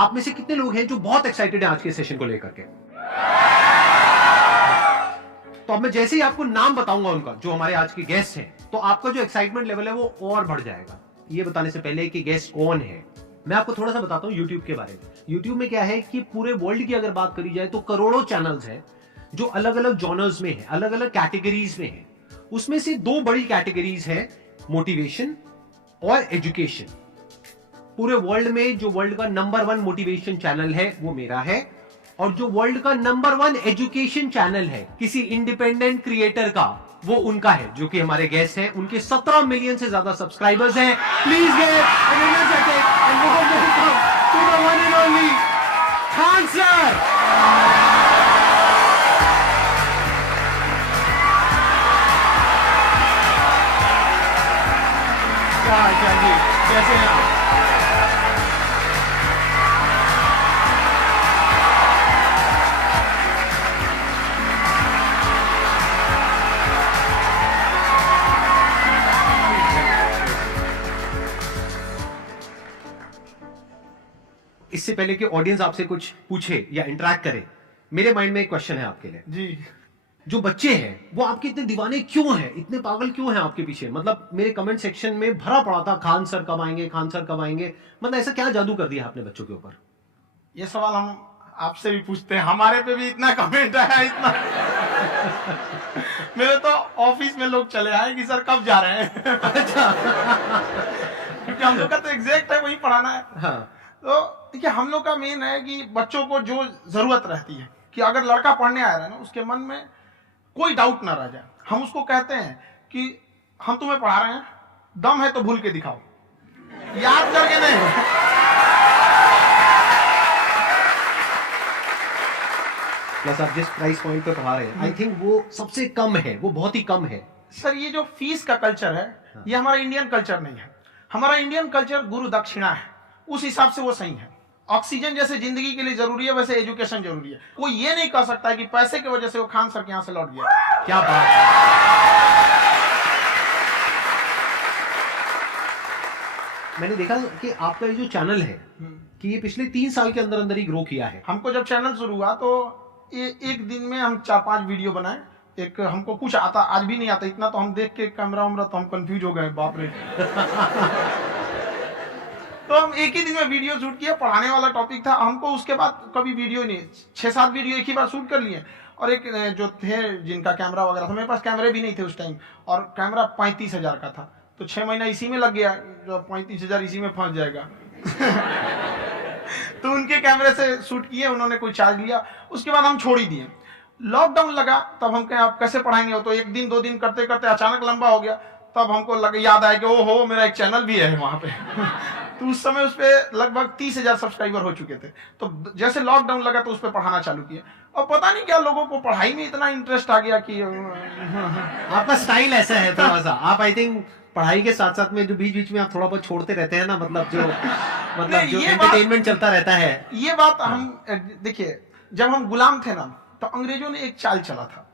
आप में से कितने लोग हैं जो बहुत एक्साइटेड हैं आज के सेशन को लेकर के? तो अब मैं जैसे ही आपको नाम बताऊंगा उनका, जो हमारे आज के गेस्ट हैं, तो आपका जो एक्साइटमेंट लेवल है वो और बढ़ जाएगा। ये बताने से पहले कि गेस्ट कौन है, मैं आपको थोड़ा सा बताता हूँ YouTube के बारे में। YouTube में क्या है कि पूरे वर्ल्ड की अगर बात करी जाए तो करोड़ों चैनल्स हैं जो अलग अलग जॉनर्स में है, अलग अलग कैटेगरीज में है। उसमें से दो बड़ी कैटेगरीज है, मोटिवेशन और एजुकेशन। पूरे वर्ल्ड में जो वर्ल्ड का नंबर 1 मोटिवेशन चैनल है वो मेरा है, और जो वर्ल्ड का नंबर 1 एजुकेशन चैनल है किसी इंडिपेंडेंट क्रिएटर का, वो उनका है, जो कि हमारे गेस्ट हैं। उनके 17 मिलियन से ज्यादा सब्सक्राइबर्स हैं। Please get to the one and only Khan sir. जी कैसे हैं आप? इससे पहले कि ऑडियंस आपसे कुछ पूछे या इंटरेक्ट करे, मेरे माइंड में एक क्वेश्चन है आपके लिए जी। जो बच्चे हैं वो आपके इतने दीवाने क्यों हैं, इतने पागल क्यों हैं आपके पीछे? मतलब मेरे कमेंट सेक्शन में भरा पड़ा था, खान सर कब आएंगे, खान सर कब आएंगे। मतलब ऐसा क्या जादू कर दिया आपने बच्चों के ऊपर? ये सवाल हम आपसे भी पूछते हैं, हमारे पे भी इतना कमेंट आया, इतना मेरे तो ऑफिस में लोग चले आए कि सर कब जा रहे हैं। अच्छा। क्योंकि हम लोग का तो एग्जैक्ट है, वही पढ़ाना है। हाँ। तो देखिए, हम लोग का मेन है कि बच्चों को जो जरूरत रहती है कि अगर लड़का पढ़ने आ रहा है ना, उसके मन में कोई डाउट ना रह जाए। हम उसको कहते हैं कि हम तुम्हें पढ़ा रहे हैं, दम है तो भूल के दिखाओ, याद करके नहीं। प्लस आप जिस प्राइस पॉइंट पे पढ़ा रहे हैं, आई थिंक वो सबसे कम है, वो बहुत ही कम है। सर ये जो फीस का कल्चर है, ये हमारा इंडियन कल्चर नहीं है। हमारा इंडियन कल्चर गुरु दक्षिणा है, उस हिसाब से वो सही है। ऑक्सीजन जैसे जिंदगी के लिए जरूरी है, वैसे एजुकेशन जरूरी है। कोई ये नहीं कह सकता है कि पैसे की वजह से वो खान सर के यहां से लौट गया। क्या बात है। मैंने देखा कि आपका ये जो चैनल है कि ये पिछले 3 साल के अंदर अंदर ही ग्रो किया है। हमको जब चैनल शुरू हुआ तो एक दिन में हम 4-5 वीडियो बनाए। एक हमको कुछ आता, आज भी नहीं आता इतना, तो हम देख के कैमरा उमरा तो हम कंफ्यूज हो गए, बाप रे। तो हम एक ही दिन में वीडियो शूट किया, पढ़ाने वाला टॉपिक था हमको। उसके बाद कभी वीडियो नहीं, 6-7 वीडियो एक ही बार शूट कर लिए। और एक जो थे जिनका कैमरा वगैरह था, मेरे पास कैमरे भी नहीं थे उस टाइम, और कैमरा 35,000 का था, तो 6 महीना इसी में लग गया, जो 35,000 इसी में फंस जाएगा। तो उनके कैमरे से शूट किए, उन्होंने कोई चार्ज लिया, उसके बाद हम छोड़ ही दिए। लॉकडाउन लगा, तब हम कहें आप कैसे पढ़ाएंगे, हो तो 1 दिन 2 दिन करते करते अचानक लंबा हो गया। तब हमको याद आया कि ओहो मेरा एक चैनल भी है वहां पे। तो उस समय उस पे लगभग 30,000 सब्सक्राइबर हो चुके थे। तो जैसे लॉकडाउन लगा तो उस पर पढ़ाना चालू किया, और पता नहीं क्या लोगों को पढ़ाई में इतना इंटरेस्ट आ गया कि आपका स्टाइल ऐसा है थोड़ा सा, आप आई थिंक पढ़ाई के साथ साथ में जो बीच बीच में आप थोड़ा बहुत छोड़ते रहते हैं ना, मतलब जो एंटरटेनमेंट चलता रहता है। ये बात हम देखिए, जब हम गुलाम थे ना, तो अंग्रेजों ने एक चाल चला था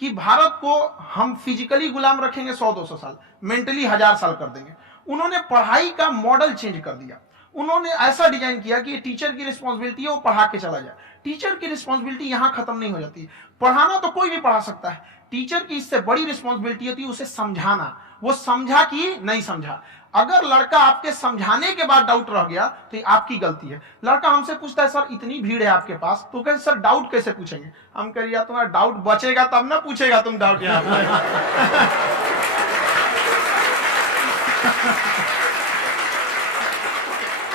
कि भारत को हम फिजिकली गुलाम रखेंगे 100-200 साल, मेंटली 1000 साल कर देंगे। उन्होंने पढ़ाई का मॉडल चेंज कर दिया। उन्होंने ऐसा डिजाइन किया कि टीचर की रिस्पॉन्सिबिलिटी है वो पढ़ा के चला जाए। टीचर की रिस्पॉन्सिबिलिटी यहां खत्म नहीं हो जाती। पढ़ाना तो कोई भी पढ़ा सकता है, टीचर की इससे बड़ी रिस्पॉन्सिबिलिटी होती है उसे समझाना। वो समझा कि नहीं समझा। अगर लड़का आपके समझाने के बाद डाउट रह गया तो ये आपकी गलती है। लड़का हमसे पूछता है सर इतनी भीड़ है आपके पास, तो कहते सर डाउट कैसे पूछेंगे? हम कह रहे तुम्हारा डाउट बचेगा तब ना पूछेगा तुम डाउट यहाँ पर।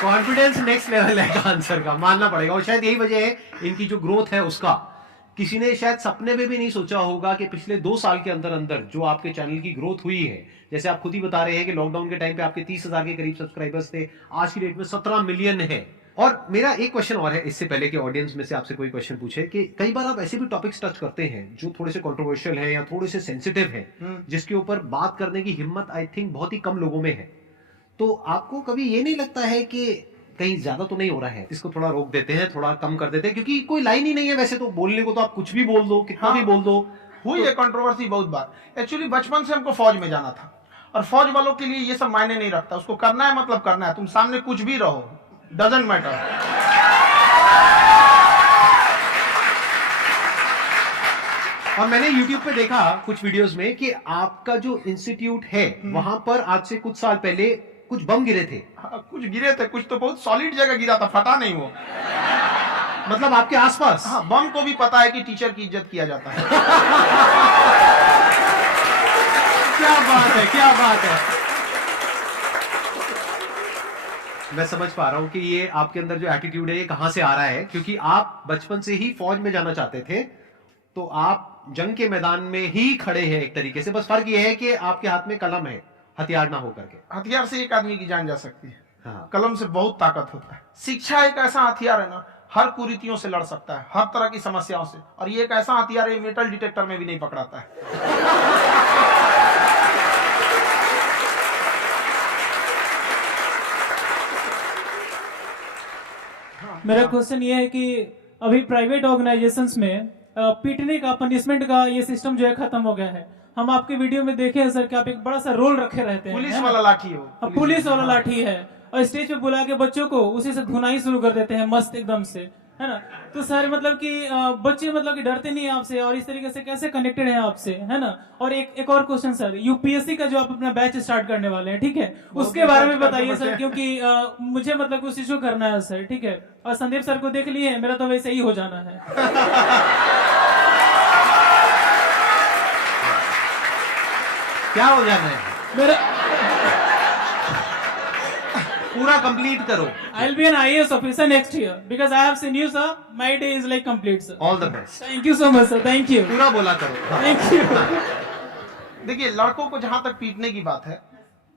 कॉन्फिडेंस नेक्स्ट लेवल है आंसर का, मानना पड़ेगा। और शायद यही वजह है इनकी जो ग्रोथ है उसका। किसी ने शायद सपने में भी नहीं सोचा होगा कि पिछले 2 साल के अंदर अंदर जो आपके चैनल की ग्रोथ हुई है, जैसे आप खुद ही बता रहे हैं कि लॉकडाउन के टाइम पे आपके 30,000 के करीब सब्सक्राइबर्स थे, आज की डेट में 17 मिलियन है। और मेरा एक क्वेश्चन और है, इससे पहले कि ऑडियंस में से आपसे कोई क्वेश्चन पूछे, कि कई बार आप ऐसे भी टॉपिक्स टच करते हैं जो थोड़े से कंट्रोवर्शियल हैं या थोड़े से सेंसिटिव हैं, जिसके ऊपर बात करने की हिम्मत आई थिंक बहुत ही कम लोगों में है। तो आपको कभी ये नहीं लगता है कि कहीं ज्यादा तो नहीं हो रहा है, इसको थोड़ा रोक देते हैं, थोड़ा कम कर देते हैं? क्योंकि कोई लाइन ही नहीं है वैसे तो बोलने को, तो आप कुछ भी बोल दो, कितना भी बोल दो। हुई है कंट्रोवर्सी बहुत बार। एक्चुअली बचपन से हमको फौज में जाना था, और फौज वालों के लिए ये सब मायने नहीं रखता। उसको करना है मतलब करना है, तुम सामने कुछ भी रहो, डजंट मैटर। और मैंने YouTube पे देखा कुछ वीडियोस में कि आपका जो इंस्टीट्यूट है वहां पर आज से कुछ साल पहले कुछ बम गिरे थे। हाँ, कुछ गिरे थे, कुछ तो बहुत सॉलिड जगह गिरा था, फटा नहीं वो। मतलब आपके आसपास? हाँ, बम को भी पता है कि टीचर की इज्जत किया जाता है। क्या बात है, क्या बात है। मैं समझ पा रहा हूं कि ये आपके अंदर जो एटीट्यूड है ये कहां से आ रहा है, क्योंकि आप बचपन से ही फौज में जाना चाहते थे, तो आप जंग के मैदान में ही खड़े हैं एक तरीके से। बस फर्क ये है कि आपके हाथ में कलम है, हथियार ना होकर के। हथियार से एक आदमी की जान जा सकती है, हाँ। कलम से बहुत ताकत होता है। शिक्षा एक ऐसा हथियार है ना, हर कुरीतियों से लड़ सकता है, हर तरह की समस्याओं से। और ये एक ऐसा हथियार है, मेटल डिटेक्टर में भी नहीं पकड़ाता है। मेरा क्वेश्चन ये है कि अभी प्राइवेट ऑर्गेनाइजेशंस में पीटने का, पनिशमेंट का ये सिस्टम जो है खत्म हो गया है। हम आपके वीडियो में देखे हैं सर कि आप एक बड़ा सा रोल रखे रहते हैं, पुलिस वाला लाठी है वो, पुलिस वाला लाठी है, और स्टेज पे बुला के बच्चों को उसी से धुनाई शुरू कर देते हैं मस्त एकदम से, है ना। तो सर मतलब कि बच्चे मतलब कि डरते नहीं है आपसे, और इस तरीके से कैसे कनेक्टेड है आपसे, है ना। और एक और क्वेश्चन सर, यूपीएससी का जो आप अपना बैच स्टार्ट करने वाले हैं, ठीक है, उसके बारे में बताइए सर, क्योंकि मुझे मतलब उस चीज को करना है सर, ठीक है। और संदीप सर को देख लिए, मेरा तो वैसे ही हो जाना है। क्या हो जाना है? मेरा पूरा कंप्लीट करो। I'll be an IAS officer next year because I have seen you, sir. My day is like complete, sir. All the best. Thank you so much, sir. Thank you. पूरा बोला करो। Thank you. देखिए, लड़कों को जहां तक पीटने की बात है,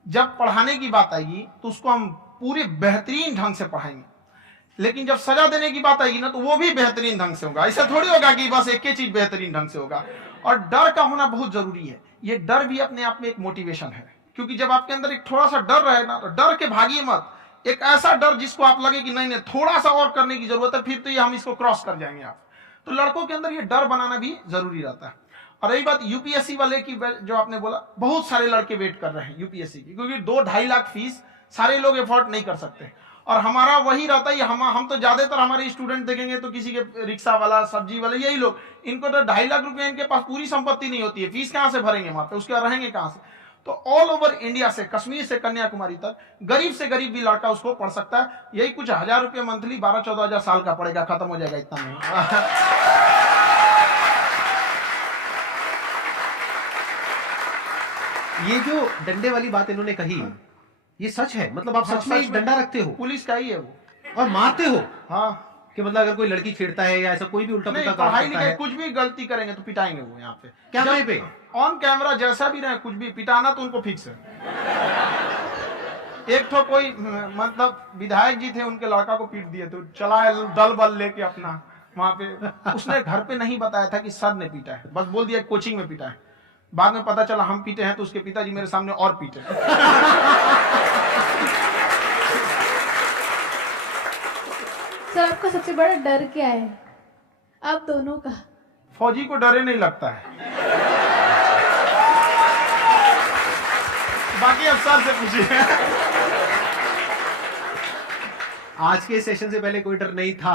जब पढ़ाने की बात आएगी तो उसको हम पूरे बेहतरीन ढंग से पढ़ाएंगे। लेकिन जब सजा देने की बात आएगी ना, तो वो भी बेहतरीन ढंग से होगा। ऐसा थोड़ी होगा कि बस एक ही चीज बेहतरीन ढंग से होगा। और डर का होना बहुत जरूरी है। ये डर भी अपने आप में एक मोटिवेशन है, क्योंकि जब आपके अंदर एक थोड़ा सा डर रहे ना, तो डर के भागिए मत। एक ऐसा डर जिसको आप लगे कि नहीं नहीं थोड़ा सा और करने की जरूरत है, फिर तो ये हम इसको क्रॉस कर जाएंगे आप। तो लड़कों के अंदर ये डर बनाना भी जरूरी रहता है। और रही बात यूपीएससी वाले की, जो आपने बोला, बहुत सारे लड़के वेट कर रहे हैं यूपीएससी की, क्योंकि 2-2.5 लाख फीस सारे लोग एफोर्ड नहीं कर सकते। और हमारा वही रहता है, हम तो ज्यादातर हमारे स्टूडेंट देखेंगे तो किसी के रिक्शा वाला, सब्जी वाला, यही लोग, इनको तो 2.5 लाख रुपया इनके पास पूरी संपत्ति नहीं होती है, फीस कहां से भरेंगे वहां पे, उसके बाद रहेंगे कहां से। तो ऑल ओवर इंडिया से, कश्मीर से कन्याकुमारी तक, गरीब से गरीब भी लड़का उसको पढ़ सकता है। यही कुछ 1000 रुपये मंथली, 12-14 हजार साल का पड़ेगा, खत्म हो जाएगा इतना में। ये जो डंडे वाली बात इन्होंने कही, ये सच है? मतलब आप सच में एक डंडा रखते हो? पुलिस का ही है वो। और मारते हो? हाँ, कि मतलब अगर कोई लड़की छेड़ता है या ऐसा कोई भी उल्टा पुल्टा काम पढ़ाई करता लिखाई है, कुछ भी गलती करेंगे तो पिटाएंगे वो यहाँ पे, कैमरे पे, ऑन कैमरा, जैसा भी रहे, कुछ भी पिटाना तो उनको फिक्स है। एक तो कोई मतलब विधायक जी थे, उनके लड़का को पीट दिए, तो चला दल बल लेके अपना वहां पे। उसने घर पे नहीं बताया था कि सर ने पीटा है, बस बोल दिया कोचिंग में पीटा है। बाद में पता चला हम पीटे हैं, तो उसके पिताजी मेरे सामने और पीटे। सर आपका सबसे बड़ा डर क्या है, आप दोनों का? फौजी को डरे नहीं लगता है। बाकी अब सर से पूछिए। आज के सेशन से पहले कोई डर नहीं था,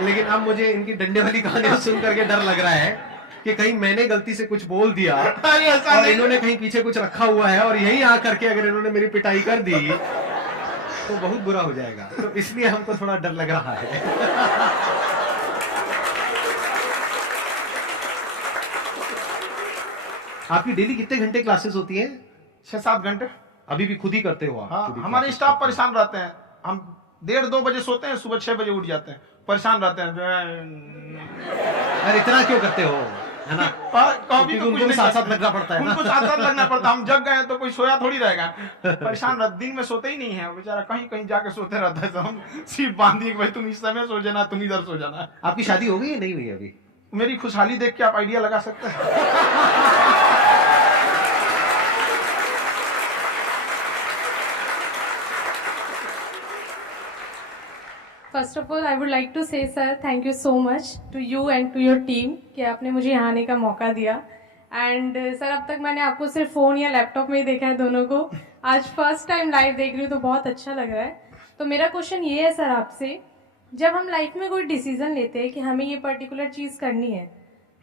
लेकिन अब मुझे इनकी डंडे वाली कहानियां सुन करके डर लग रहा है कि कहीं मैंने गलती से कुछ बोल दिया और इन्होंने कहीं पीछे कुछ रखा हुआ है, और यही आकर के अगर इन्होंने मेरी पिटाई कर दी तो बहुत बुरा हो जाएगा। तो इसलिए हमको थोड़ा डर लग रहा है। आपकी डेली कितने घंटे क्लासेस होती है? 6-7 घंटे। अभी भी खुद ही करते हो आप? हाँ, खुद ही हमारे classes स्टाफ करते हो? परेशान रहते हैं। हम 1:30-2 बजे सोते हैं, सुबह 6 बजे उठ जाते हैं, परेशान रहते हैं। अरे इतना क्यों करते हो, है ना? कभी तो उनको भी साथ साथ लगना पड़ता है ना? उनको साथ साथ लगना पड़ता है। हम जग गए तो कोई सोया थोड़ी रहेगा, परेशान रहते, दिन में सोते ही नहीं है बेचारा, कहीं कहीं जाके सोते रहता है। तो हम सिर्फ बांध दिए कि भाई तुम इस समय सो जाना, तुम इधर सो जाना। आपकी शादी हो गई या नहीं हुई अभी? मेरी खुशहाली देख के आप आइडिया लगा सकते हैं। First of all I would like to say sir thank you so much to you and to your team कि आपने मुझे यहाँ आने का मौका दिया। एंड सर अब तक मैंने आपको सिर्फ फ़ोन या लैपटॉप में ही देखा है दोनों को, आज फर्स्ट टाइम लाइव देख रही हूँ तो बहुत अच्छा लग रहा है। तो मेरा क्वेश्चन ये है सर आपसे जब हम लाइफ में कोई डिसीजन लेते हैं कि हमें ये पर्टिकुलर चीज़ करनी है,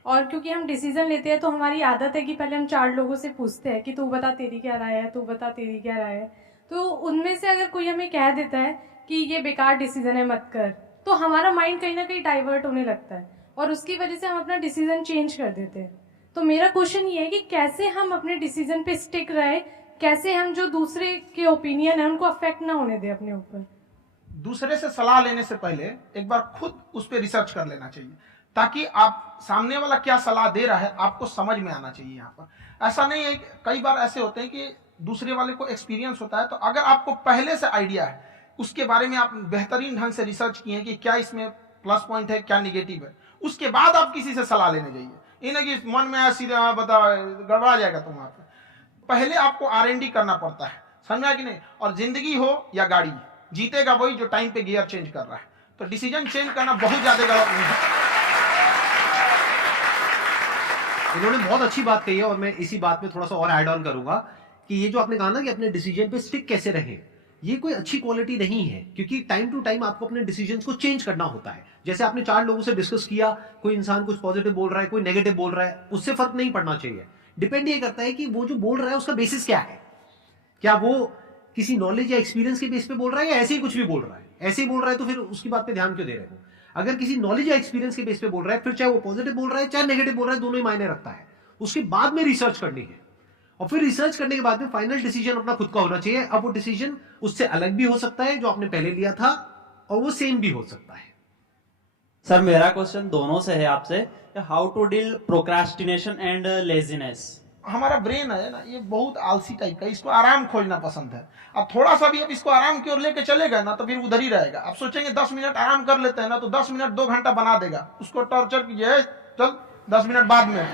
और क्योंकि हम डिसीजन लेते हैं तो हमारी आदत है कि पहले हम 4 लोगों से पूछते हैं कि तू बता तेरी क्या राय है, तू बता तेरी क्या राय है। तो उनमें से अगर कोई हमें कह देता है कि ये बेकार डिसीजन है मत कर, तो हमारा माइंड कहीं ना कहीं डाइवर्ट होने लगता है और उसकी वजह से हम अपना डिसीजन चेंज कर देते हैं। तो मेरा क्वेश्चन ये है कि कैसे हम अपने डिसीजन पे स्टिक रहे, कैसे हम जो दूसरे के ओपिनियन है उनको अफेक्ट ना होने दें अपने ऊपर। दूसरे से सलाह लेने से पहले एक बार खुद उस पर रिसर्च कर लेना चाहिए, ताकि आप सामने वाला क्या सलाह दे रहा है आपको समझ में आना चाहिए। यहाँ पर ऐसा नहीं है, कई बार ऐसे होते हैं कि दूसरे वाले को एक्सपीरियंस होता है, तो अगर आपको पहले से आइडिया है, उसके बारे में आप बेहतरीन ढंग से रिसर्च किए कि क्या इसमें प्लस पॉइंट है क्या निगेटिव है, उसके बाद आप किसी से सलाह लेने जाइए। ये ना कि मन में आया सीधे बता गड़बड़ा जाएगा तुम वहां पे। पहले आपको R&D करना पड़ता है, समझा कि नहीं। और जिंदगी हो या गाड़ी, जीतेगा वही जो टाइम पे गियर चेंज कर रहा है। तो डिसीजन चेंज करना बहुत ज्यादा गलत नहीं है। इन्होंने बहुत अच्छी बात कही है और मैं इसी बात में थोड़ा सा और ऐड ऑन करूंगा कि ये जो आपने कहा ना कि अपने डिसीजन पे स्टिक कैसे रहें, ये कोई अच्छी क्वालिटी नहीं है, क्योंकि टाइम टू टाइम आपको अपने डिसीजंस को चेंज करना होता है। जैसे आपने 4 लोगों से डिस्कस किया, कोई इंसान कुछ पॉजिटिव बोल रहा है, कोई नेगेटिव बोल रहा है, उससे फर्क नहीं पड़ना चाहिए। डिपेंड ये करता है कि वो जो बोल रहा है उसका बेसिस क्या है। क्या वो किसी नॉलेज या एक्सपीरियंस के बेस पे बोल रहा है या ऐसे ही कुछ भी बोल रहा है। ऐसे ही बोल रहा है तो फिर उसकी बात पे ध्यान क्यों दे रहे हो। अगर किसी नॉलेज या एक्सपीरियंस के बेस पे बोल रहा है, फिर चाहे वो पॉजिटिव बोल रहा है चाहे नेगेटिव बोल रहा है, दोनों ही मायने रखता है। उसके बाद में रिसर्च करनी है और फिर रिसर्च करने के बाद में फाइनल डिसीजन अपना खुद का होना चाहिए। अब वो डिसीजन उससे अलग भी हो सकता है जो आपने पहले लिया था, और वो सेम भी हो सकता है। सर मेरा क्वेश्चन दोनों से है आपसे, how to deal procrastination and laziness. हमारा ब्रेन है ना, ये बहुत आलसी टाइप का, इसको आराम खोजना पसंद है। अब थोड़ा सा भी अब इसको आराम की ओर लेके चलेगा ना तो फिर उधर ही रहेगा। आप सोचेंगे 10 मिनट आराम कर लेते हैं ना, तो 10 मिनट 2 घंटा बना देगा। उसको टॉर्चर कीजिए, चल 10 मिनट बाद में।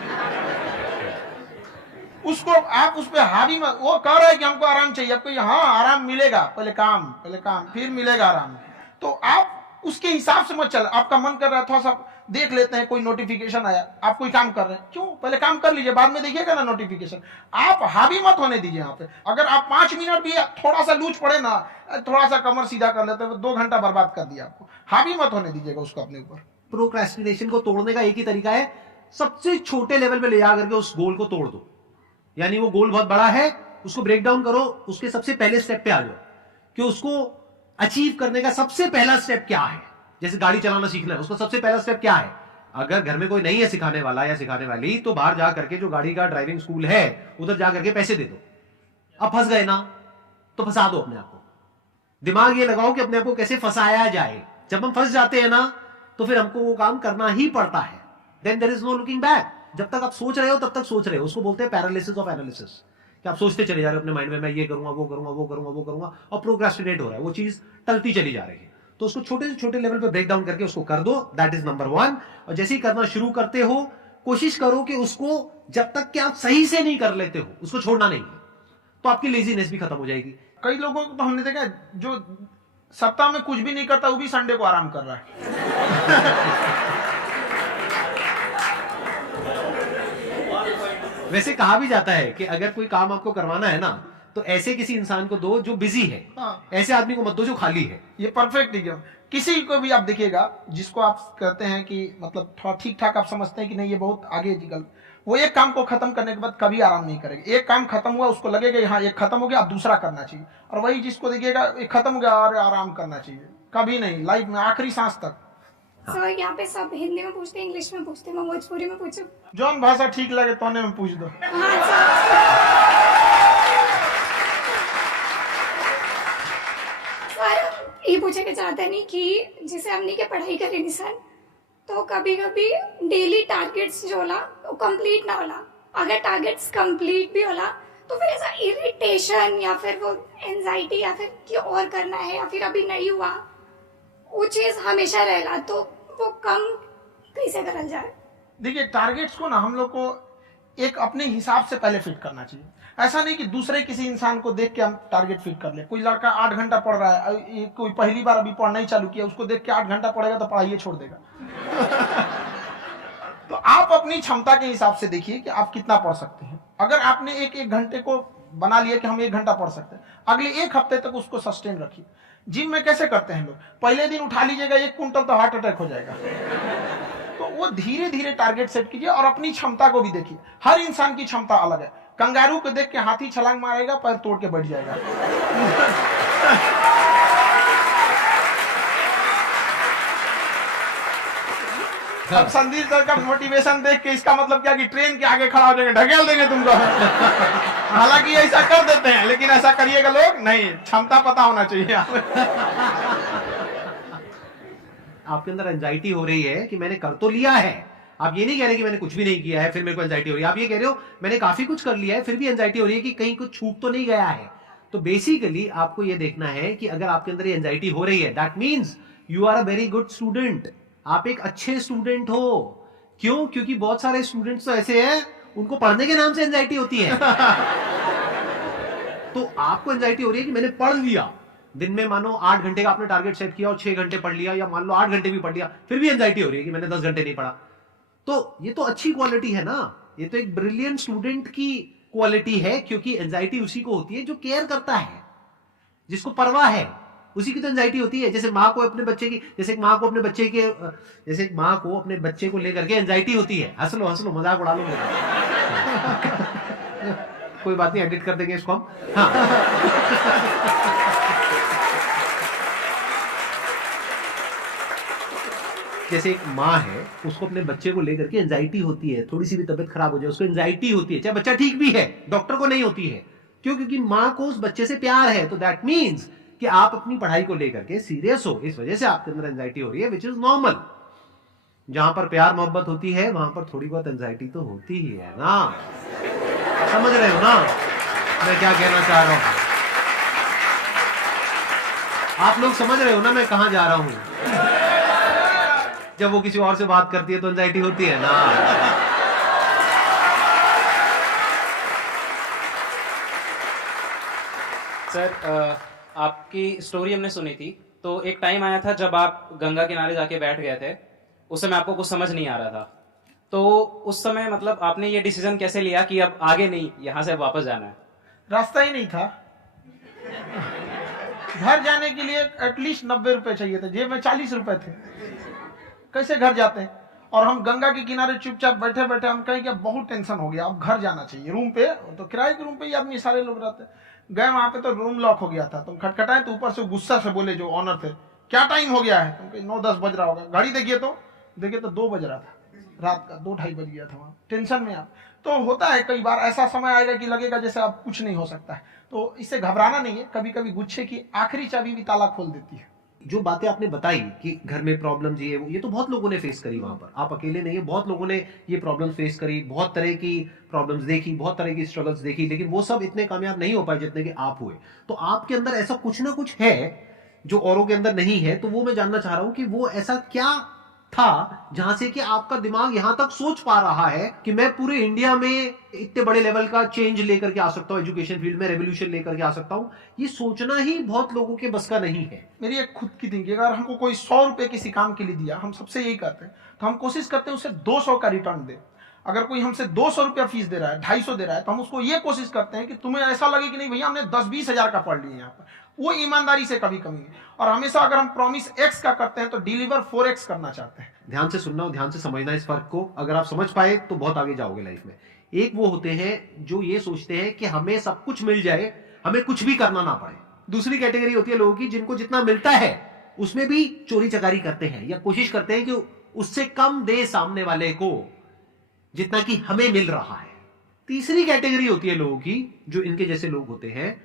उसको आप उस पर हावी मत, वो कह रहा है कि हमको आराम चाहिए, आपको हाँ आराम मिलेगा, पहले काम फिर मिलेगा आराम। तो आप उसके हिसाब से मत चल। आपका मन कर रहा है थोड़ा सा देख लेते हैं, कोई नोटिफिकेशन आया, आप कोई काम कर रहे हैं, क्यों पहले काम कर लीजिए, बाद में देखिएगा ना नोटिफिकेशन। आप हावी मत होने दीजिए यहाँ पे। अगर आप 5 मिनट भी थोड़ा सा लूज पड़े ना, थोड़ा सा कमर सीधा कर लेते हैं, 2 घंटा बर्बाद कर दिया आपको। हावी मत होने दीजिएगा उसको अपने ऊपर। प्रोक्रेस्टिनेशन को तोड़ने का एक ही तरीका है, सबसे छोटे लेवल पे ले जा करके उस गोल को तोड़ दो। यानी वो गोल बहुत बड़ा है, उसको ब्रेक डाउन करो, उसके सबसे पहले स्टेप पे आ जाओ कि उसको अचीव करने का सबसे पहला स्टेप क्या है। जैसे गाड़ी चलाना सीखना है, उसका सबसे पहला स्टेप क्या है। अगर घर में कोई नहीं है सिखाने वाला या सिखाने वाली, तो बाहर जा करके जो गाड़ी का ड्राइविंग स्कूल है उधर जा करके पैसे दे दो। अब फंस गए ना तो फंसा दो अपने आप को। दिमाग ये लगाओ कि अपने आप को कैसे फंसाया जाए। जब हम फंस जाते हैं ना तो फिर हमको वो काम करना ही पड़ता है। Then there is no looking back. जब तक आप सोच रहे हो तब तक सोच रहे हो, उसको बोलते हैं पैरालिसिस ऑफ एनालिसिस, कि आप सोचते चले जा रहे हो अपने माइंड में, मैं ये करूंगा वो करूंगा वो करूंगा वो करूंगा, और प्रोक्रेस्टिनेट हो रहा है, वो चीज टलती चली जा रही है। तो उसको छोटे से छोटे लेवल पे ब्रेक डाउन करके उसको कर दो, दैट इज नंबर 1। और जैसे ही करना शुरू करते हो, कोशिश करो कि उसको जब तक कि आप सही से नहीं कर लेते हो उसको छोड़ना नहीं है, तो आपकी लेजीनेस भी खत्म हो जाएगी। कई लोगों को तो हमने देखा जो सप्ताह में कुछ भी नहीं करता, वो भी संडे को आराम कर रहा है। वैसे कहा भी जाता है कि अगर कोई काम आपको करवाना है ना तो ऐसे किसी इंसान को दो जो बिजी है, ऐसे आदमी को मत दो जो खाली है। ये परफेक्ट है। किसी को भी आप देखिएगा जिसको आप कहते हैं कि मतलब थोड़ा ठीक ठाक आप समझते हैं कि नहीं ये बहुत आगे निकल, वो एक काम को खत्म करने के बाद कभी आराम नहीं करेगा। एक काम खत्म हुआ उसको लगेगा हाँ एक खत्म हो गया, अब दूसरा करना चाहिए। और वही जिसको देखिएगा एक खत्म हो गया और आराम करना चाहिए, कभी नहीं, लाइफ में आखिरी सांस तक। सर यहाँ पे सब हिंदी में पूछते हैं, इंग्लिश में पूछते हैं, मैं भोजपुरी में पूछूं? जौन भाषा ठीक लगे तोने में पूछ दो। हाँ सर। सर ये पूछे के चाहते नहीं कि जैसे हमने के पढ़ाई करी थी सर, तो कभी कभी डेली टारगेट्स जो होला वो कंप्लीट ना होला। अगर टारगेट्स कंप्लीट भी होला तो फिर ऐसा इरिटेशन या फिर वो एंजाइटी या फिर कि और करना है या फिर अभी नहीं हुआ, वो चीज हमेशा रहेगा। तो वो कम कैसे करल जाए? देखिए टारगेट्स को ना हम लोग को एक अपने हिसाब से पहले फिट करना चाहिए। ऐसा नहीं कि दूसरे किसी इंसान को देख के हम टारगेट फिट कर ले। कोई लड़का 8 घंटा पढ़ रहा है, कोई पहली बार अभी पढ़ना ही चालू किया, उसको देख के 8 घंटा पढ़ेगा तो पढ़ाई छोड़ देगा। तो आप अपनी क्षमता के हिसाब से देखिए कि आप कितना पढ़ सकते हैं। अगर आपने एक घंटे को बना लिया कि हम 1 घंटा पढ़ सकते हैं, अगले 1 हफ्ते तक उसको सस्टेन रखिए। जिम में कैसे करते हैं लोग, पहले दिन उठा लीजिएगा 1 कुंटल तो हार्ट अटैक हो जाएगा। तो वो धीरे धीरे टारगेट सेट कीजिए और अपनी क्षमता को भी देखिए। हर इंसान की क्षमता अलग है। कंगारू को देख के हाथी छलांग मारेगा, पैर तोड़ के बैठ जाएगा। अब संदीप सर का मोटिवेशन देख के इसका मतलब क्या कि ट्रेन के आगे खड़ा हो जाएंगे, ढकेल देंगे तुमको। हालांकि ऐसा कर देते हैं, लेकिन ऐसा करिएगा लोग नहीं, क्षमता पता होना चाहिए। आपके अंदर एंजाइटी हो रही है कि मैंने कर तो लिया है, आप ये नहीं कह रहे कि मैंने कुछ भी नहीं किया है फिर मेरे को एंजाइटी हो रही है, आप ये कह रहे हो मैंने काफी कुछ कर लिया है फिर भी एंजाइटी हो रही है कि कहीं कुछ छूट तो नहीं गया है। तो बेसिकली आपको ये देखना है कि अगर आपके अंदर ये एंजाइटी हो रही है, that means you are a very good student, आप एक अच्छे स्टूडेंट हो। क्यों? क्योंकि बहुत सारे स्टूडेंट्स तो ऐसे हैं उनको पढ़ने के नाम से एंजाइटी होती है। तो आपको एंजाइटी हो रही है कि मैंने पढ़ लिया, दिन में मानो 8 घंटे का आपने टारगेट सेट किया और 6 घंटे पढ़ लिया, या मान लो 8 घंटे भी पढ़ लिया, फिर भी एंजाइटी हो रही है कि मैंने 10 घंटे नहीं पढ़ा। तो ये तो अच्छी क्वालिटी है ना, ये तो एक ब्रिलियंट स्टूडेंट की क्वालिटी है, क्योंकि एंजाइटी उसी को होती है जो केयर करता है, जिसको परवाह है, उसी की तो एंजाइटी होती है। जैसे माँ को अपने बच्चे की, जैसे एक माँ को अपने बच्चे को लेकर के एंजाइटी होती है। हंस लो मजाक उड़ा लो मेरा। कोई बात नहीं, एडिट कर देंगे इसको हम। हाँ। जैसे एक माँ है, उसको अपने बच्चे को लेकर के एंजाइटी होती है, थोड़ी सी भी तबीयत खराब हो जाए उसको एंजाइटी होती है, चाहे बच्चा ठीक भी है, डॉक्टर को नहीं होती है। क्यों? क्योंकि माँ को उस बच्चे से प्यार है। तो दैट मीन्स कि आप अपनी पढ़ाई को लेकर के सीरियस हो, इस वजह से आपके अंदर एंजाइटी हो रही है, विच इज नॉर्मल। जहां पर प्यार मोहब्बत होती है वहां पर थोड़ी बहुत एंजाइटी तो होती ही है ना। समझ रहे हो ना मैं क्या कहना चाह रहा हूं? आप लोग समझ रहे हो ना मैं कहां जा रहा हूं? जब वो किसी और से बात करती है तो एंजाइटी होती है ना। सर, आपकी स्टोरी हमने सुनी थी, तो एक टाइम आया था जब आप गंगा किनारे जाके बैठ गए थे, उस समय आपको कुछ समझ नहीं आ रहा था। तो उस समय मतलब आपने ये डिसीजन कैसे लिया कि अब आगे नहीं, यहाँ से वापस जाना है? रास्ता ही नहीं था। घर जाने के लिए एटलीस्ट 90 रुपए चाहिए थे, जेब में 40 रुपए थे, कैसे घर जाते हैं? और हम गंगा के किनारे चुपचाप बैठे बैठे हम कहें कि बहुत टेंशन हो गया, अब घर जाना चाहिए। रूम पे तो किराए के रूम पे ही आदमी सारे लोग रहते, गए वहां पे तो रूम लॉक हो गया था। तुम खटखटाए तो ऊपर से गुस्सा से बोले जो ऑनर थे, क्या टाइम हो गया है? तुम कहीं 9-10 बज रहा होगा, घड़ी देखिए तो 2 बज रहा था, रात का 2-2:30 बज गया था। वहां टेंशन में आप तो होता है, कई बार ऐसा समय आएगा कि लगेगा जैसे अब कुछ नहीं हो सकता है। तो इससे घबराना नहीं है, कभी कभी गुच्छे की आखिरी चाबी भी ताला खोल देती है। जो बातें आपने बताई कि घर में प्रॉब्लम ये तो बहुत लोगों ने फेस करी वहां पर, आप अकेले नहीं है, बहुत लोगों ने ये प्रॉब्लम फेस करी, बहुत तरह की प्रॉब्लम्स देखी, बहुत तरह की स्ट्रगल्स देखी, लेकिन वो सब इतने कामयाब नहीं हो पाए जितने कि आप हुए। तो आपके अंदर ऐसा कुछ ना कुछ है जो औरों के अंदर नहीं है। तो वो मैं जानना चाह रहा हूं कि वो ऐसा क्या था जहां से कि आपका दिमाग यहां तक सोच पा रहा है कि मैं पूरे इंडिया में इतने बड़े लेवल का चेंज लेकर के आ सकता हूं, एजुकेशन फील्ड में रेवोल्यूशन लेकर के आ सकता हूं। ये सोचना ही बहुत लोगों के बस का नहीं है। मेरी एक खुद की थिंकिंग, अगर हमको कोई 100 रुपए किसी काम के लिए दिया, हम सबसे यही करते हैं, तो हम कोशिश करते हैं उसे 200 का रिटर्न दे। अगर कोई हमसे 200 रुपया फीस दे रहा है, 250 दे रहा है, तो हम उसको ये कोशिश करते हैं कि तुम्हें ऐसा लगे कि नहीं भैया हमने 10-20 हजार का पढ़ लिया यहाँ पर, वो ईमानदारी से कभी कमी नहीं। और हमेशा अगर हम प्रॉमिस एक्स का करते हैं तो डिलीवर 4x करना चाहते हैं। ध्यान से सुनना और ध्यान से समझना इस फर्क को, अगर आप समझ पाए तो बहुत आगे जाओगे लाइफ में। एक वो होते हैं जो ये सोचते हैं कि हमें सब कुछ मिल जाए, हमें कुछ भी करना ना पड़े। दूसरी कैटेगरी होती है लोगों की जिनको जितना मिलता है उसमें भी चोरी चकारी करते हैं या कोशिश करते हैं कि उससे कम दे सामने वाले को जितना कि हमें मिल रहा है। तीसरी कैटेगरी होती है लोगों की जो इनके जैसे लोग होते हैं,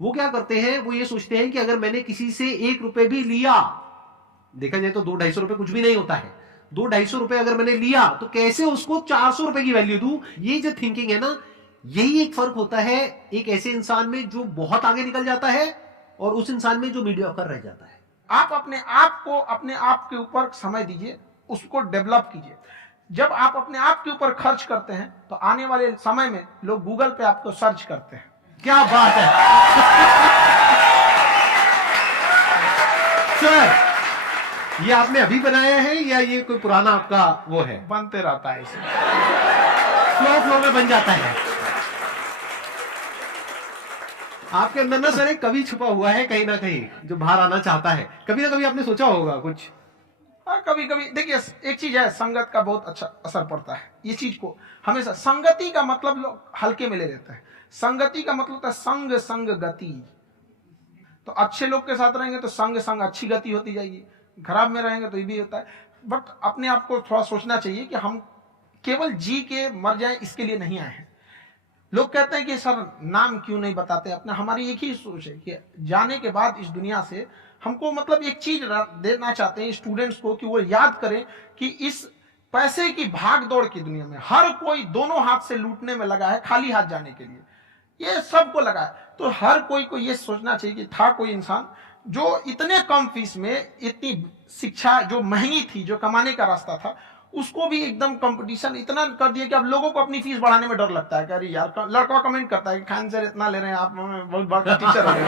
वो क्या करते हैं, वो ये सोचते हैं कि अगर मैंने किसी से 1 रुपए भी लिया, देखा जाए तो 200-250 रुपए कुछ भी नहीं होता है, 200-250 रुपए अगर मैंने लिया तो कैसे उसको 400 रुपए की वैल्यू दूं। ये जो थिंकिंग है ना, यही एक फर्क होता है एक ऐसे इंसान में जो बहुत आगे निकल जाता है और उस इंसान में जो मीडियोकर रह जाता है। आप अपने आप को अपने आप के ऊपर समय दीजिए, उसको डेवलप कीजिए। जब आप अपने आप के ऊपर खर्च करते हैं तो आने वाले समय में लोग गूगल पे आपको सर्च करते हैं। क्या बात है सर, ये आपने अभी बनाया है या ये कोई पुराना आपका वो है? बनते रहता है, इसे फ्लो में बन जाता है। आपके अंदर ना सर एक कवि छुपा हुआ है कहीं ना कहीं जो बाहर आना चाहता है। कभी ना कभी आपने सोचा होगा कुछ। हाँ, कभी कभी देखिए एक चीज है, संगत का बहुत अच्छा असर पड़ता है। ये चीज को हमेशा संगति का मतलब लोग हल्के में ले लेते हैं। संगति का मतलब होता है संग संग गति। तो अच्छे लोग के साथ रहेंगे तो संग संग अच्छी गति होती जाएगी, खराब में रहेंगे तो ये भी होता है। बट अपने आप को थोड़ा सोचना चाहिए कि हम केवल जी के मर जाएं इसके लिए नहीं आए हैं। लोग कहते हैं कि सर नाम क्यों नहीं बताते अपना। हमारी एक ही सोच है कि जाने के बाद इस दुनिया से हमको मतलब एक चीज देना चाहते हैं स्टूडेंट्स को कि वो याद करें कि इस पैसे की भाग दौड़ की दुनिया में हर कोई दोनों हाथ से लूटने में लगा है खाली हाथ जाने के लिए, ये सबको लगा है। तो हर कोई को ये सोचना चाहिए कि था कोई इंसान जो इतने कम फीस में इतनी शिक्षा जो महंगी थी, जो कमाने का रास्ता था, उसको भी एकदम कंपटीशन इतना कर दिया कि अब लोगों को अपनी फीस बढ़ाने में डर लगता है कि अरे यार, लड़का कमेंट करता है कि खान सर इतना ले रहे हैं आप, बहुत बड़ा टीचर हो गए।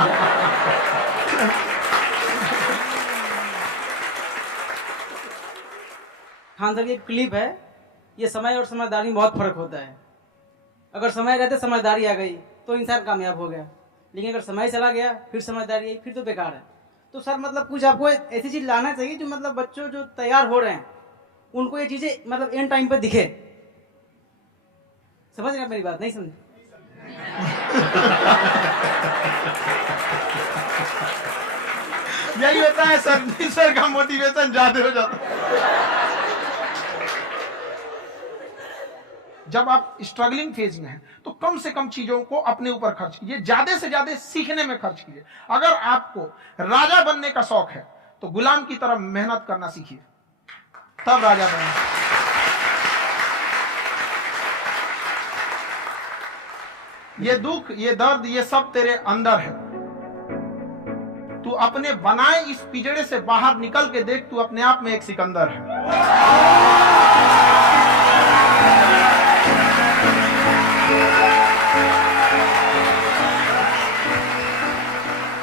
खान सर की एक क्लिप है, ये समय और समझदारी में बहुत फर्क होता है। अगर समय रहते समझदारी आ गई तो इंसान कामयाब हो गया, लेकिन अगर समय चला गया फिर समझदारी आई फिर तो बेकार है। तो सर मतलब कुछ आपको ऐसी चीज लाना चाहिए जो मतलब बच्चों जो तैयार हो रहे हैं उनको ये चीजें मतलब एंड टाइम पे दिखे। समझ रहे आप मेरी बात? नहीं समझे? यही होता है सर का मोटिवेशन ज्यादा हो जाता है। जब आप स्ट्रगलिंग फेज में हैं तो कम से कम चीजों को अपने ऊपर खर्च कीजिए, ज्यादा से ज्यादा सीखने में खर्च कीजिए। अगर आपको राजा बनने का शौक है तो गुलाम की तरह मेहनत करना सीखिए, तब राजा बनेंगे। ये दुख, ये दर्द, ये सब तेरे अंदर है। तू अपने बनाए इस पिंजड़े से बाहर निकल के देख, तू अपने आप में एक सिकंदर है।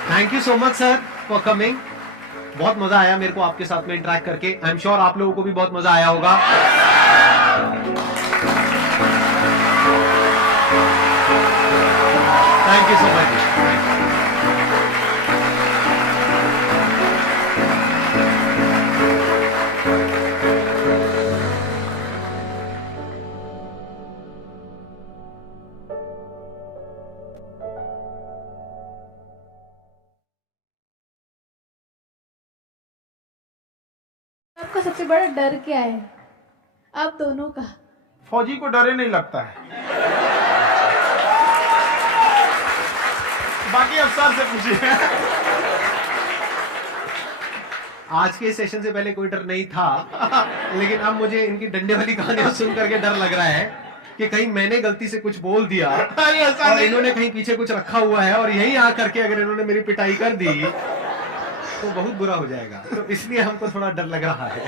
Thank you so much sir for coming. बहुत मजा आया मेरे को आपके साथ में इंटरेक्ट करके। आई एम श्योर आप लोगों को भी बहुत मजा आया होगा। Thank you so much. आपका सबसे बड़ा डर क्या है आप दोनों का? फौजी को डरे नहीं लगता है, बाकी अफसर से पूछिए। आज के सेशन से पहले कोई डर नहीं था, लेकिन अब मुझे इनकी डंडे वाली कहानियां सुन करके डर लग रहा है कि कहीं मैंने गलती से कुछ बोल दिया और इन्होंने कहीं पीछे कुछ रखा हुआ है और यही आ करके अगर इन्होंने मेरी पिटाई कर दी तो बहुत बुरा हो जाएगा। तो इसलिए हमको थोड़ा डर लग रहा है।